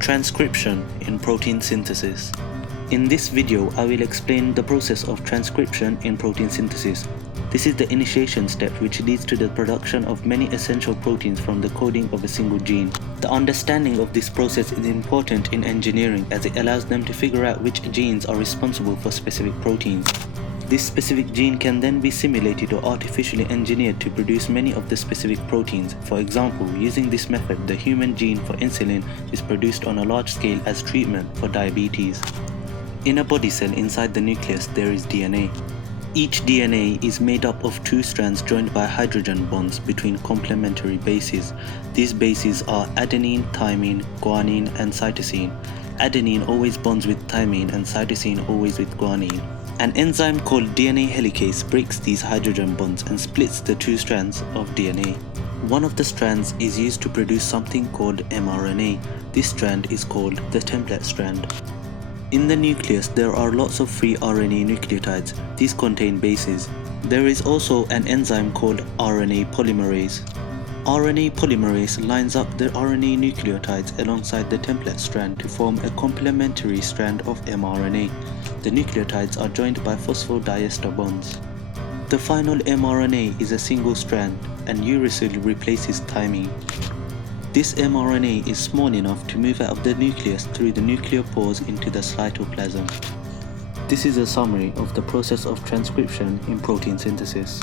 Transcription in protein synthesis. In this video, I will explain the process of transcription in protein synthesis. This is the initiation step which leads to the production of many essential proteins from the coding of a single gene. The understanding of this process is important in engineering as it allows them to figure out which genes are responsible for specific proteins. This specific gene can then be simulated or artificially engineered to produce many of the specific proteins. For example, using this method, the human gene for insulin is produced on a large scale as treatment for diabetes. In a body cell inside the nucleus, there is DNA. Each DNA is made up of two strands joined by hydrogen bonds between complementary bases. These bases are adenine, thymine, guanine, and cytosine. Adenine always bonds with thymine and cytosine always with guanine. An enzyme called DNA helicase breaks these hydrogen bonds and splits the two strands of DNA. One of the strands is used to produce something called mRNA. This strand is called the template strand. In the nucleus, there are lots of free RNA nucleotides. These contain bases. There is also an enzyme called RNA polymerase. RNA polymerase lines up the RNA nucleotides alongside the template strand to form a complementary strand of mRNA. The nucleotides are joined by phosphodiester bonds. The final mRNA is a single strand, and uracil replaces thymine. This mRNA is small enough to move out of the nucleus through the nuclear pores into the cytoplasm. This is a summary of the process of transcription in protein synthesis.